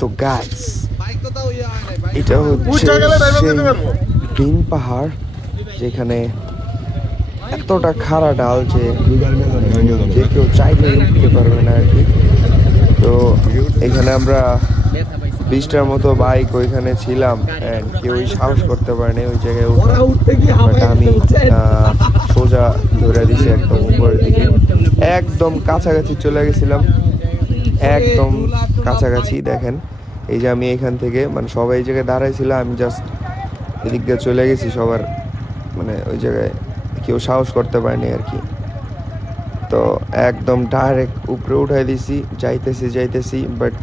তো গাইস এটা হচ্ছে সেই ডিন পাহাড় যেখানে এতটা খাড়া ডাল যে যে কেউ চাইলে উঠতে পারবে না আর কি। তো এখানে আমরা বিশটার মতো বাইক ওইখানে ছিলাম and কেউই সাহস করতে পারেনি ওই জায়গায় আমি আহ, সোজা ধরে দিছি একদম উপরের দিকে। একদম কাছাকাছি চলে গেছিলাম। একদম কাছাকাছি দেখেন। এই যে আমি এখান থেকে মানে সবাই এই জায়গায় দাঁড়াইছিল আমি জাস্ট এদিক দিয়ে চলে গেছি সবার মানে ওই জায়গায় কেউ সাহস করতে পারেনি আর কি। তো একদম ডাইরেক্ট উপরে উঠাই দিছি, যাইতেছি যাইতেছি বাট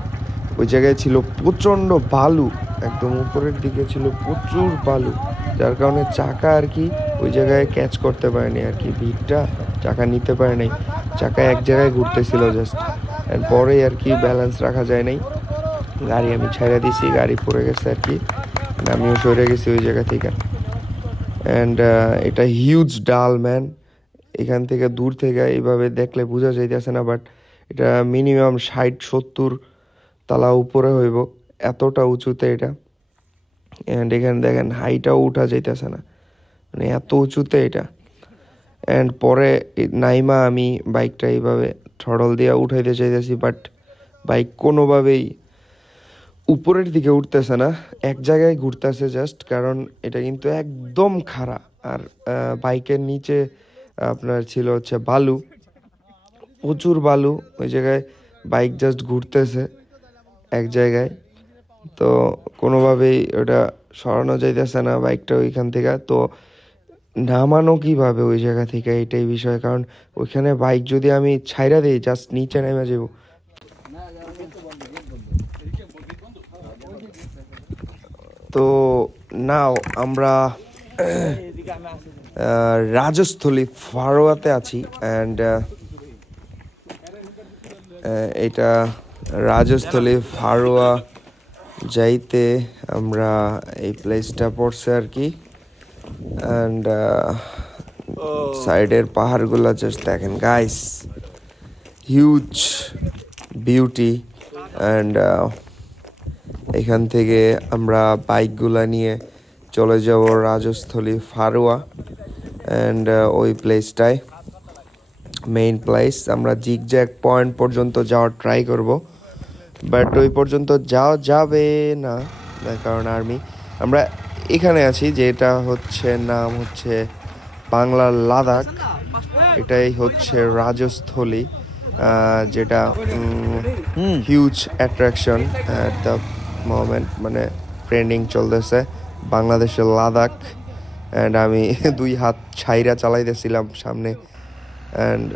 ওই জায়গায় ছিল প্রচণ্ড বালু, একদম উপরের দিকে ছিল প্রচুর বালু, যার কারণে চাকা আর কি ওই জায়গায় ক্যাচ করতে পারেনি আর কি, ভিড়টা চাকা নিতে পারে নাই চাকা এক জায়গায় ঘুরতেছিল জাস্ট পরে আর কি ব্যালেন্স রাখা যায় নাই। গাড়ি আমি ছেড়ে দিছি, গাড়ি পড়ে গেছে আর কি। আমিও সরে গেছি ওই জায়গা থেকে। অ্যান্ড এটা হিউজ ডাল ম্যান এখান থেকে দূর থেকে এইভাবে দেখলে বোঝা যাইতেছে না বাট এটা মিনিমাম ষাট, সত্তর তালা উপরে হইব। এতটা উঁচুতে এটা। অ্যান্ড এখানে দেখেন হাইটাও উঠা যাইতেছে না। মানে এত উঁচুতে এটা। অ্যান্ড পরে নাইমা আমি বাইকটা এইভাবে থ্রডল দিয়ে উঠাইতে চাইতেছি বাট বাইক কোনোভাবেই উপরের দিকে উঠতেছে না। এক জায়গায় ঘুরতেছে জাস্ট কারণ এটা কিন্তু একদম খাড়া। আর বাইকের নিচে আপনার ছিল হচ্ছে বালু। প্রচুর বালু, ওই জায়গায় বাইক জাস্ট ঘুরতেছে এক জায়গায়। তো কোনোভাবেই ওটা সরানো যাইতেছে না বাইকটা ওইখান থেকে। তো নামানো কীভাবে ওই জায়গা থেকে? এটাই বিষয়। কারণ ওইখানে বাইক যদি আমি ছাইরা দিই জাস্ট নিচে নেমে যাব। তো নাও, আমরা রাজস্থলী ফারোয়াতে আছি। অ্যান্ড এটা রাজস্থলী ফারোয়া যাইতে আমরা এই প্লেসটা পড়ছে আর কি। অ্যান্ড সাইডের পাহাড়গুলো জাস্ট দেখেন গাইস হিউজ বিউটি অ্যান্ড এখান থেকে আমরা বাইকগুলা নিয়ে চলে যাব রাজস্থলী ফারোয়া অ্যান্ড ওই প্লেসটায় মেইন প্লেস আমরা জিগজ্যাগ পয়েন্ট পর্যন্ত যাওয়ার ট্রাই করব। বাট ওই পর্যন্ত যাওয়া যাবে না কারণ আর্মি আমরা এখানে আছি যেটা হচ্ছে নাম হচ্ছে বাংলার লাদাখ। এটাই হচ্ছে রাজস্থলী যেটা huge attraction at the moment মানে ট্রেন্ডিং চলতেছে বাংলাদেশের লাদাখ। অ্যান্ড আমি দুই হাত ছাইরা চালাইতেছিলাম সামনে। অ্যান্ড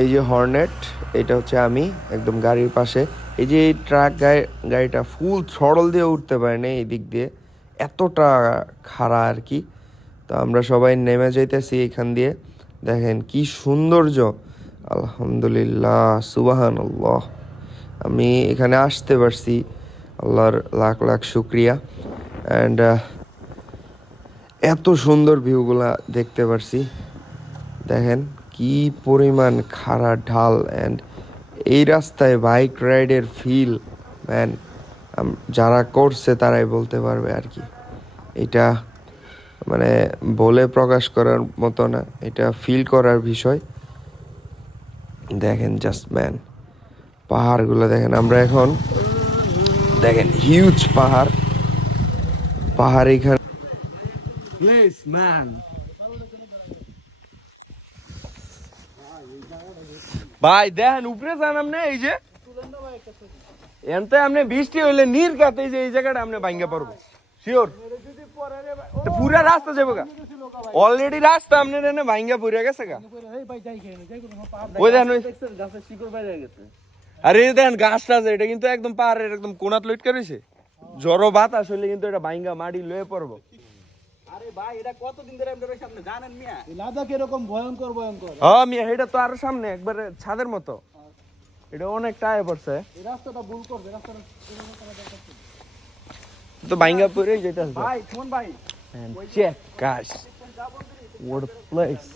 এই যে হর্নেট এটা হচ্ছে আমি একদম গাড়ির পাশে। এই যে এই ট্রাক গাড়ি গাড়িটা ফুল থ্রডল দিয়ে উঠতে পারে না এই দিক দিয়ে। এতটা খাড়া আর কি। তো আমরা সবাই নেমে যাইতেছি এখান দিয়ে। দেখেন কি সৌন্দর্য। আলহামদুলিল্লাহ সুবাহান আল্লাহ আমি এখানে আসতে পারছি। আল্লাহর লাখ লাখ শুক্রিয়া। অ্যান্ড এত সুন্দর ভিউগুলা দেখতে পারছি। দেখেন কি পরিমাণ খাড়া ঢাল। অ্যান্ড এই রাস্তায় বাইক রাইডের ফিল ম্যান যারা করছে তারাই বলতে পারবে আর কি। এটা মানে বলে প্রকাশ করার মতো না এটা ফিল করার বিষয়। দেখেন জাস্ট ম্যান পাহাড়গুলো দেখেন আমরা এখন দেখেন হিউজ পাহাড়। পাহাড় এখানে. ভাই দেখেন উপরে যান না এই যে। এনতে আপনি বৃষ্টি হইলে নীর কাতে যে এই জায়গাটা আপনি ভাঙ্গা পারব শিওর পুরা রাস্তা যাব গা। অলরেডি রাস্তা আপনি এনে ভাঙ্গা পুরা গেছে গা। ওই দেখেন আরে দেখেন গাছটা আছে এটা কিন্তু একদম পাহাড়ের একদম কোনাত লটকে রয়েছে জড়ো বাতাস হইলে কিন্তু এটা ভাঙ্গা মাটি লয়ে পড়ব। আরে ভাই এটা কতদিন ধরে আমরা রয়েছি আপনি জানেন মিয়া? লাদাখ এরকম ভয়ঙ্কর ভয়ঙ্কর। হ্যাঁ মিয়া এটা তো আরও সামনে একবারে ছাদের মতো। এটা অনেকটা আয় পড়ছে। এই রাস্তাটা ভুল করবে রাস্তাটা তো ভাঙ্গা পড়ে যেটা ভাই ফোন ভাই। Check, guys. What a place.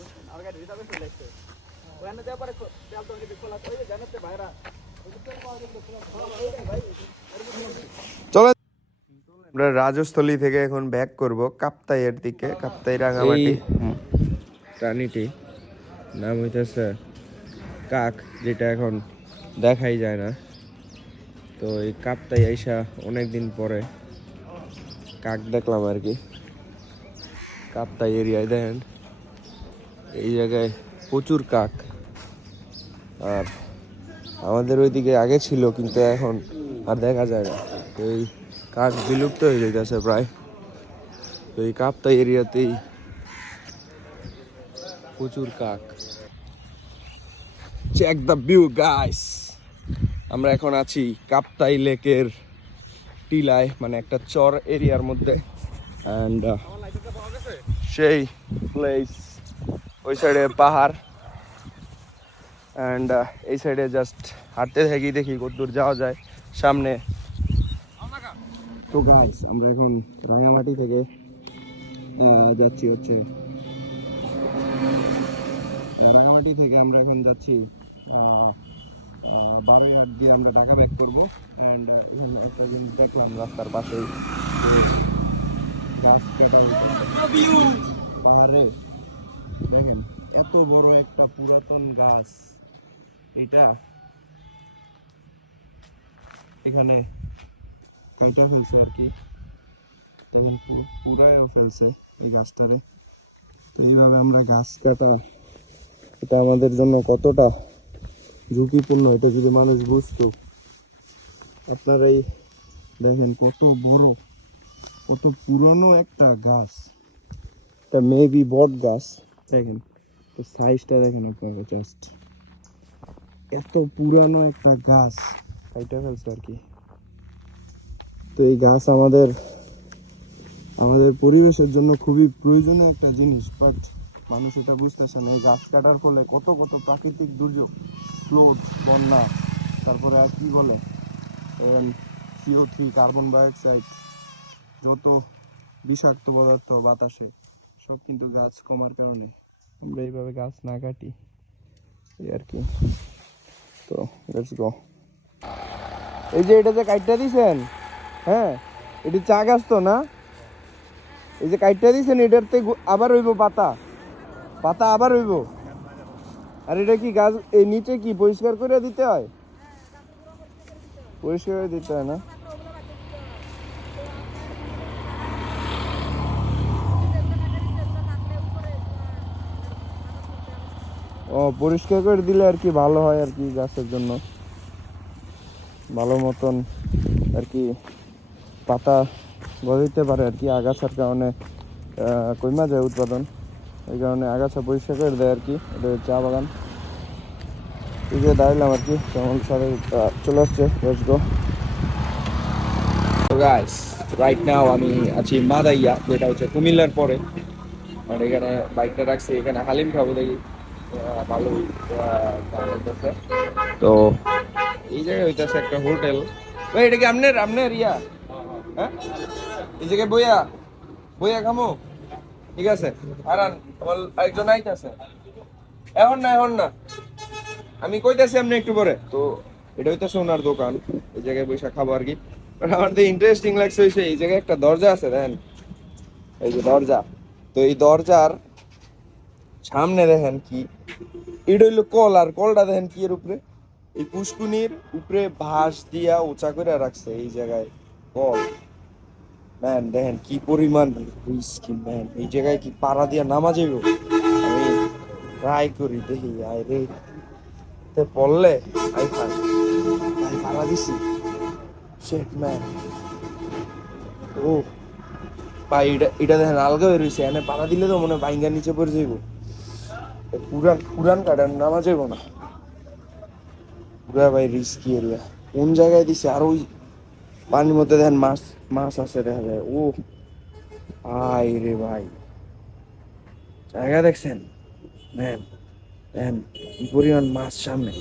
পরে আমরা রাজস্থলী থেকে এখন ব্যাক করব কাপ্তাইয়ের দিকে কাপ্তাই রাঙামাটি। প্রাণীটি নাম হইতেছে কাক যেটা এখন দেখাই যায় না। তো এই কাপ্তাই আইসা অনেক দিন পরে কাক দেখলাম আর কি। কাপ্তাই এরিয়ায় দেখেন, এই জায়গায় প্রচুর কাক। আর আমাদের ওইদিকে আগে ছিল, কিন্তু এখন আর দেখা যায় না। তো এই কাক বিলুপ্ত হয়ে যাইতেছে প্রায়। তো এই কাপ্তাই এরিয়াতেই প্রচুর কাক। চেক দ্য ভিউ গাইস আমরা এখন আছি কাপ্তাই লেকের টিলায় মানে একটা চর এরিয়ার মধ্যে। অ্যান্ড সেই প্লেস ওই সাইডে পাহাড়। অ্যান্ড এই সাইডে জাস্ট হাঁটতে থাকি, দেখি কতদূর যাওয়া যায়। সামনে। তো গাইস আমরা এখন রাঙামাটি থেকে যাচ্ছি হচ্ছে। রাঙামাটি থেকে আমরা এখন যাচ্ছি বারোই আট দিয়ে আমরা ঢাকা ব্যাক করব। অ্যান্ড একটা জিনিস দেখলাম রাস্তার পাশেই গাছ কাটা পাহাড়ে, দেখেন, এত বড় একটা পুরাতন গাছ। এটা এখানে কাইটা ফেলছে আর কি। তখন পু- পুরাইও ফেলছে এই গাছটারে। তো এইভাবে আমরা গাছ কাটা, এটা আমাদের জন্য কতটা ঝুঁকিপূর্ণ, এটা যদি মানুষ বুঝত। বুঝতো আপনারাই দেখেন কত বড়, কত পুরনো একটা গাছ। এটা মেবি বট গাছ। দেখেন সাইজটা দেখেন আপনারা জাস্ট এত পুরানো একটা গাছ। কাইটা ফেলছে আর কি। তো এই গাছ আমাদের আমাদের পরিবেশের জন্য খুবই প্রয়োজনীয় একটা জিনিস বাট মানুষ এটা বুঝতেছে না। এই গাছ কাটার ফলে কত কত প্রাকৃতিক দুর্যোগ ফ্লোড বন্যা, তারপরে আর কি বলে? সিও থ্রি, কার্বন ডাইঅক্সাইড যত বিষাক্ত পদার্থ, বাতাসে। সব কিন্তু গাছ কমার কারণে। আমরা এইভাবে গাছ না কাটি, এই আর কি। তো লেটস গো এই যে এটা যে কাইটটা দিছেন হ্যাঁ? এটি চা গাছ তো না? এই যে কাইটটা দিছেন তে আবার হইব পাতা। পাতা আবার হইব আর এটা কি গাছ, এই নিচে কি পরিষ্কার করে দিতে হয়? পরিষ্কার করে দিতে হয় না? ও, পরিষ্কার করে দিলে আর কি ভালো হয় আর কি গাছের জন্য। ভালো মতন আর কি পাতা গজাইতে পারে আর কি আগাছার কারণে কইমা যায় উৎপাদন। এই কারণে আগাছা পরিষ্কার করে দেয় আর কি, এটা চা বাগান। এই যে দাঁড়ালাম আর কি আমাদের সাথে চলে আসছে গো গাইস রাইট নাও আমি আছি মাদাইয়া, যেটা হচ্ছে কুমিল্লার পরে। আর এখানে বাইকটা রাখছি, এখানে হালিম খাব দেখি। ভালো। তো এই জায়গায় হইতেছে একটা হোটেল। এটা কি আপনার আপনার ইয়া? হ্যাঁ? এই জায়গায় বইয়া বইয়া খামো? ঠিক আছে? আর আন, আমার একজন আইতাছে এখন না এখন না। আমি কইতাছি আপনি একটু পরে। তো এটা হইতেছে ওনার দোকান। এই জায়গায় বৈশা খাব আর কি। আমার তো ইন্টারেস্টিং লাগছে এই জায়গায় একটা দরজা আছে দেখেন। এই যে দরজা। তো এই দরজার সামনে দেখেন কি এটা হইল কল আর কলটা দেখেন কি এর উপরে? এই পুষ্কুনির উপরে বাঁশ দিয়া উঁচা করে রাখছে এই জায়গায় কল। ম্যান দেখেন কি পরিমাণ রিস্কি ম্যান এই জায়গায় কি পাড়া দিয়া নামা যাইব আমি ট্রাই করি, দেখি, আয় রে। তে পড়লে আই খান আই পাড়া দিছি। শেট ম্যান ও, ভাই, এটা এটা দেখেন, আলগা হয়ে রয়েছে এনে পাড়া দিলে তো মনে বাইঙ্গার নিচে পড়ে যাইব। পুরান পুরান কাটার নামা যাইব না। পুরা ভাই রিস্কি এরিয়া কোন জায়গায় দিছে? আর ওই পানির মধ্যে দেখেন মাছ মাছ আছে দেখা যায়। ও আই রে ভাই। জায়গা দেখছেন? ম্যাম ম্যাম কি পরিমাণ মাছ সামনে।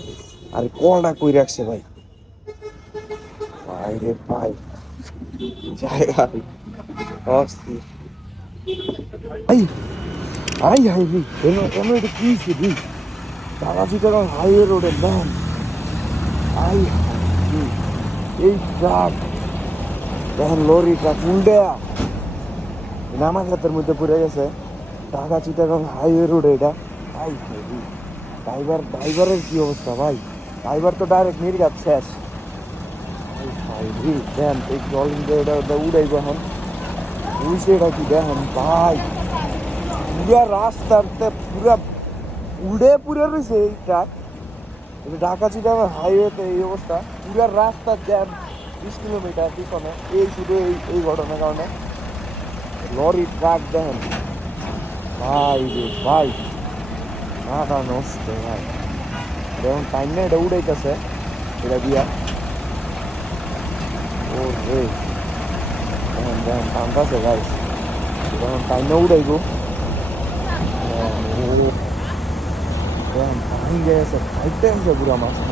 আর কলটা কই রাখছে ভাই? ভাই রে ভাই। জায়গা অস্থির। আই আই আই এই দেখেন লরি ট্রাক উল্টে নামা খাতের মধ্যে পড়ে গেছে। ঢাকা চিটাগং হাইওয়ে রোড এটা। ভাই ড্রাইভার ড্রাইভারের কি অবস্থা ভাই? ড্রাইভার তো ডাইরেক্ট নির্গাত শেষ। ভাই, দেন এই জল এটা উড়াইব এখন। বুঝছে এটা কি দেখেন? ভাই পুরা রাস্তাতে পুরা উড়ে পুরে রয়েছে এই ট্রাক। ঢাকা চিটাগং হাইওয়েতে এই অবস্থা। পুরা রাস্তার জ্যাম বিশ কিলোমিটার পিছনে। এই শুধু এই এই ঘটনার কারণে। লরি, ট্রাক, দেখেন। ভাই রে, ভাই। মাথা নষ্ট, ভাই। এখন টাইম না এটা উড়াইতেছে। এটা দিয়া। ও রে দেখেন দেখেন টানতেছে ভাই। এখন টাইম না উড়াইব। দেখেন পানি গেছে। ফাইটে পুরা মাছ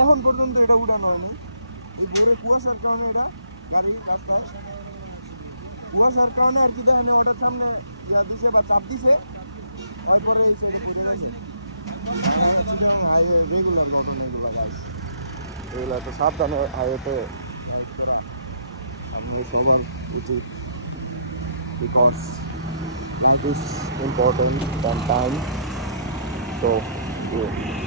এখন পর্যন্ত এটা উঠানো হয়নি। এই ভোরে কুয়াশার কারণে এটা গাড়ি রাস্তায় কুয়াশার কারণে আর কি দেখেন ওটার সামনে ইয়া দিছে বা চাপ দিছে তারপরে এই সাইডে পড়ে গেছে হাইওয়ে রেগুলার ঘটনা এগুলো গাইস এগুলো তো সাবধানে হাইওয়েতে সামনে সবার উচিত। Because time so yeah.